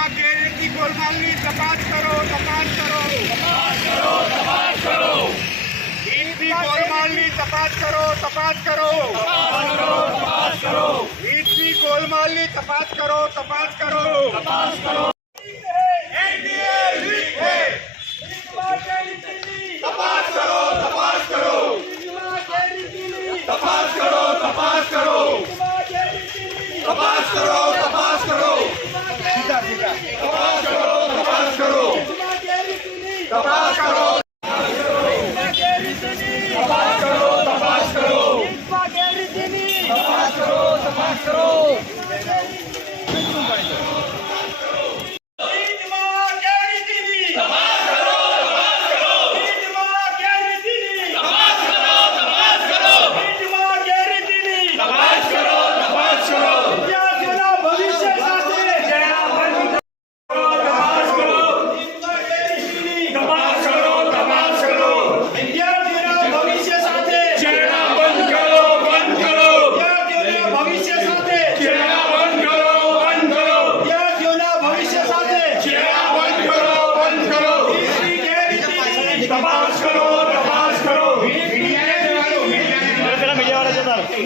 માં ગેરરીતિ ગોલમાલની તપાસ કરો, તપાસ કરો, તપાસ કરો, તપાસ કરો. ઈટની ગોલમાલની તપાસ કરો, તપાસ કરો, તપાસ કરો, તપાસ કરો. ઈટની ગોલમાલની તપાસ કરો, તપાસ કરો, તપાસ કરો. તપાસ કરો, તપાસ કરો, તપાસ કરો, તપાસ કરો, તપાસ કરો, તપાસ કરો, સીધા સીધા તપાસ કરો, તપાસ કરો, તપાસ કરો, તપાસ કરો, તપાસ કરો, તપાસ કરો, તપાસ કરો. તપાસ કરો, તપાસ કરો. મીડિયા વાળા જતા